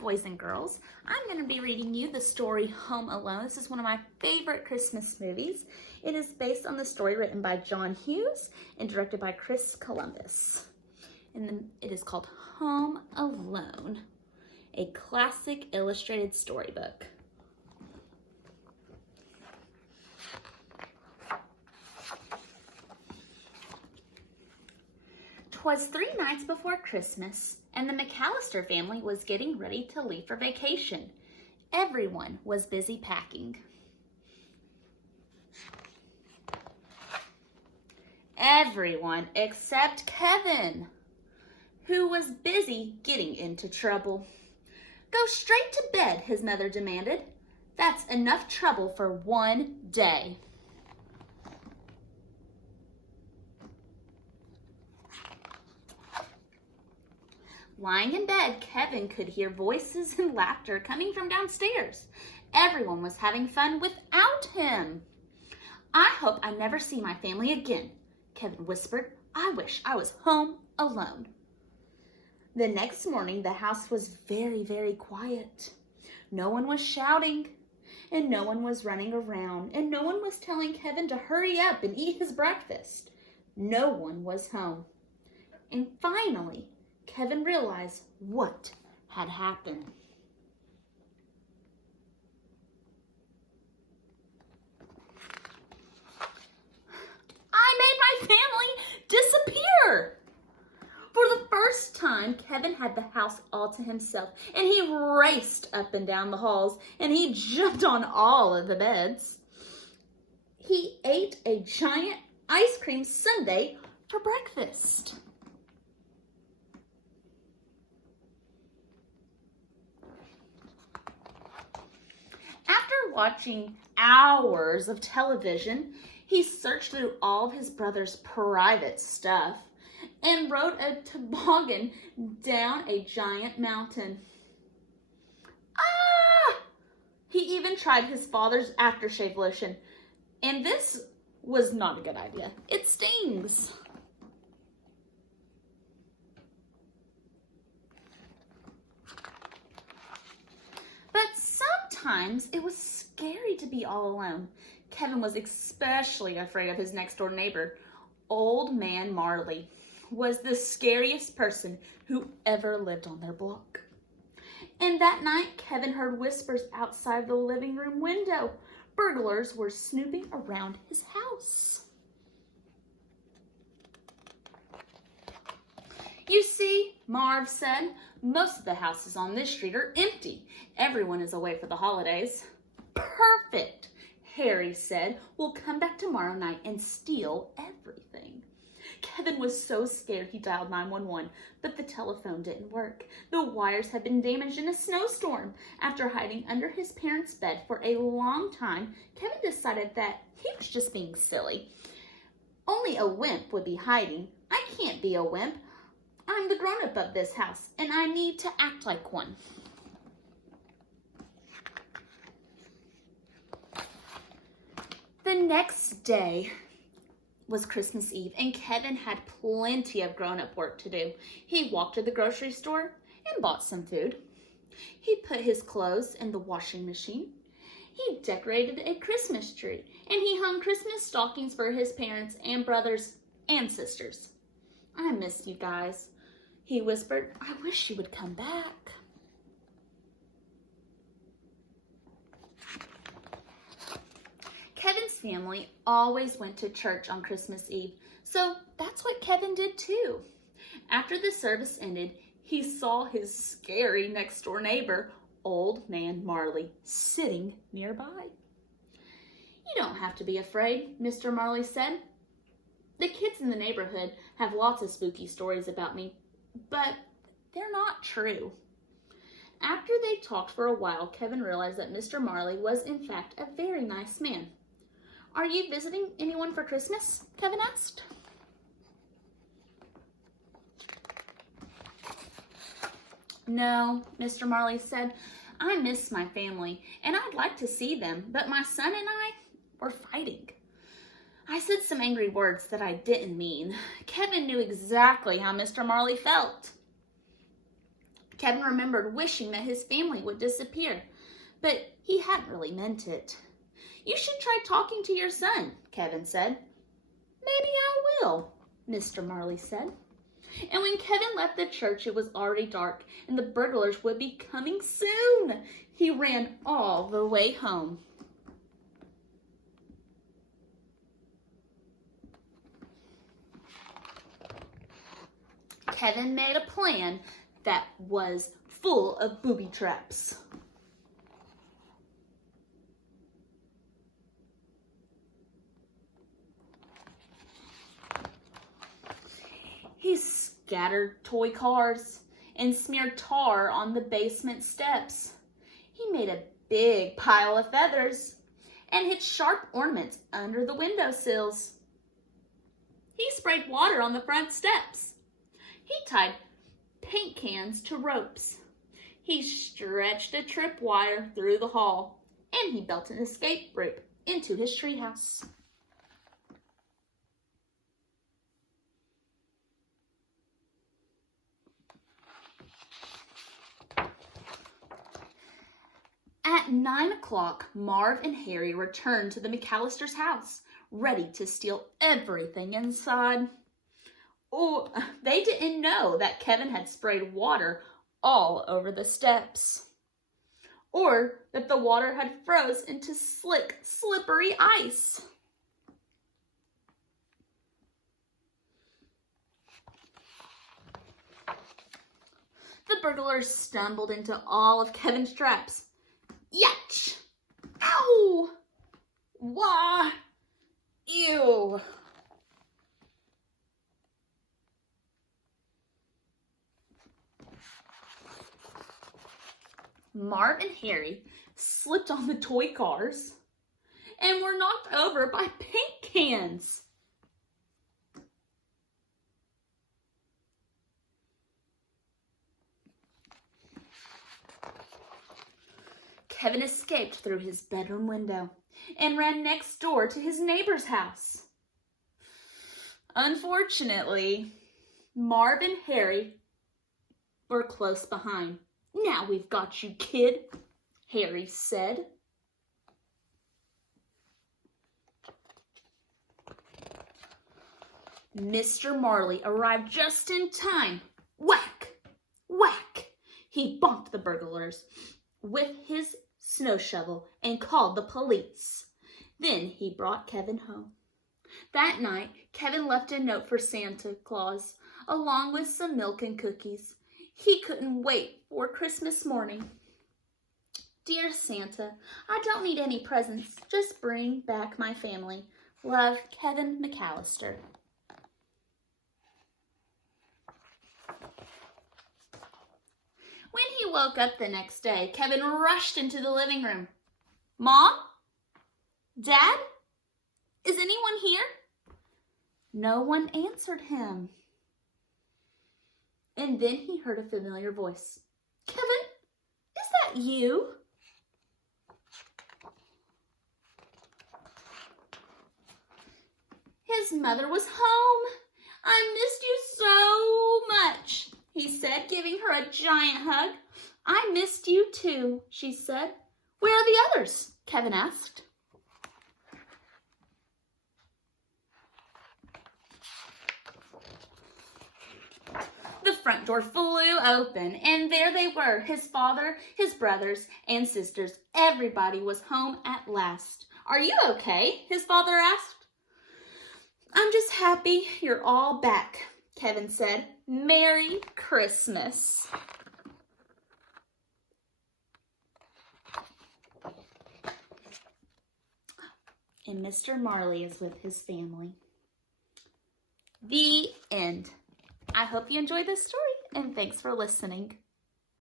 boys and girls. I'm going to be reading you the story Home Alone. This is one of my favorite Christmas movies. It is based on the story written by Hughes and directed by Chris Columbus. And it is called Home Alone, a classic illustrated storybook. "'Twas 3 nights before Christmas, and the McAllister family was getting ready to leave for vacation. Everyone was busy packing. Everyone except Kevin, who was busy getting into trouble. "'Go straight to bed,' his mother demanded. "'That's enough trouble for one day.' Lying in bed, Kevin could hear voices and laughter coming from downstairs. Everyone was having fun without him. "'I hope I never see my family again,' Kevin whispered. "'I wish I was home alone.' The next morning, the house was very, very quiet. No one was shouting, and no one was running around, and no one was telling Kevin to hurry up and eat his breakfast. No one was home. And finally, Kevin realized what had happened. "I made my family disappear!" For the first time, Kevin had the house all to himself, and he raced up and down the halls, and he jumped on all of the beds. He ate a giant ice cream sundae for breakfast. After watching hours of television, he searched through all of his brother's private stuff and rode a toboggan down a giant mountain. He even tried his father's aftershave lotion, and this was not a good idea. It stings. But sometimes it was scary to be all alone. Kevin was especially afraid of his next-door neighbor. Old Man Marley was the scariest person who ever lived on their block. And that night, Kevin heard whispers outside the living room window. Burglars were snooping around his house. "You see," Marv said, "most of the houses on this street are empty. Everyone is away for the holidays." "Perfect," Harry said. "We'll come back tomorrow night and steal everything." Kevin was so scared he dialed 911, but the telephone didn't work. The wires had been damaged in a snowstorm. After hiding under his parents' bed for a long time, Kevin decided that he was just being silly. Only a wimp would be hiding. "I can't be a wimp. I'm the grown-up of this house, and I need to act like one." The next day was Christmas Eve, and Kevin had plenty of grown-up work to do. He walked to the grocery store and bought some food. He put his clothes in the washing machine. He decorated a Christmas tree, and he hung Christmas stockings for his parents and brothers and sisters. "I miss you guys," he whispered. "I wish you would come back." Kevin's family always went to church on Christmas Eve, so that's what Kevin did too. After the service ended, he saw his scary next-door neighbor, Old Man Marley, sitting nearby. "You don't have to be afraid," Mr. Marley said. "The kids in the neighborhood have lots of spooky stories about me, but they're not true." After they talked for a while, Kevin realized that Mr. Marley was in fact a very nice man. "Are you visiting anyone for Christmas?" Kevin asked. "No," Mr. Marley said. "I miss my family, and I'd like to see them, but my son and I were fighting. I said some angry words that I didn't mean." Kevin knew exactly how Mr. Marley felt. Kevin remembered wishing that his family would disappear, but he hadn't really meant it. "You should try talking to your son," Kevin said. "Maybe I will," Mr. Marley said. And when Kevin left the church, it was already dark, and the burglars would be coming soon. He ran all the way home. Kevin made a plan that was full of booby traps. He scattered toy cars and smeared tar on the basement steps. He made a big pile of feathers and hid sharp ornaments under the windowsills. He sprayed water on the front steps. He tied paint cans to ropes. He stretched a tripwire through the hall, and he built an escape rope into his treehouse. At 9 o'clock, Marv and Harry returned to the McAllister's house, ready to steal everything inside. Oh, they didn't know that Kevin had sprayed water all over the steps, or that the water had froze into slick, slippery ice. The burglars stumbled into all of Kevin's traps. Yatch! Ow! Wah! Ew! Marv and Harry slipped on the toy cars and were knocked over by paint cans. Kevin escaped through his bedroom window and ran next door to his neighbor's house. Unfortunately, Marv and Harry were close behind. "Now we've got you, kid," Harry said. Mr. Marley arrived just in time. Whack! Whack! He bonked the burglars with his snow shovel and called the police. Then he brought Kevin home. That night, Kevin left a note for Santa Claus, along with some milk and cookies. He couldn't wait for Christmas morning. "Dear Santa, I don't need any presents. Just bring back my family. Love, Kevin McAllister." When he woke up the next day, Kevin rushed into the living room. "Mom? Dad? Is anyone here?" No one answered him. And then he heard a familiar voice. "Kevin, is that you?" His mother was home. "I missed you so much," he said, giving her a giant hug. "I missed you too," she said. "Where are the others?" Kevin asked. The front door flew open, and there they were, his father, his brothers, and sisters. Everybody was home at last. "Are you okay?" his father asked. "I'm just happy you're all back," Kevin said. "Merry Christmas." And Mr. Marley is with his family. The end. I hope you enjoyed this story, and thanks for listening.